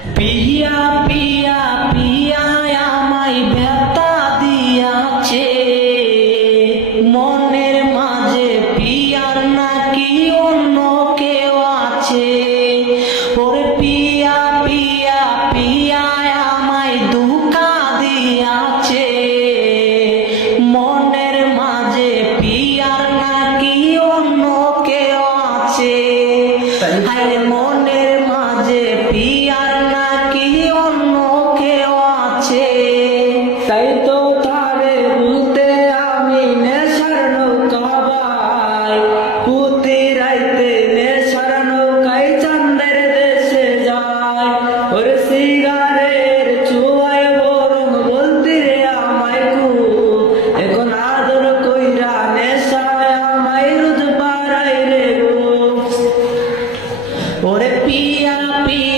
পিয়া পিয়া পিয়া আমায় ব্যথা দিয়াছে, মনের মাঝে পিয়ার নাকি অন্য কেউ আছে। ওরে পিয়া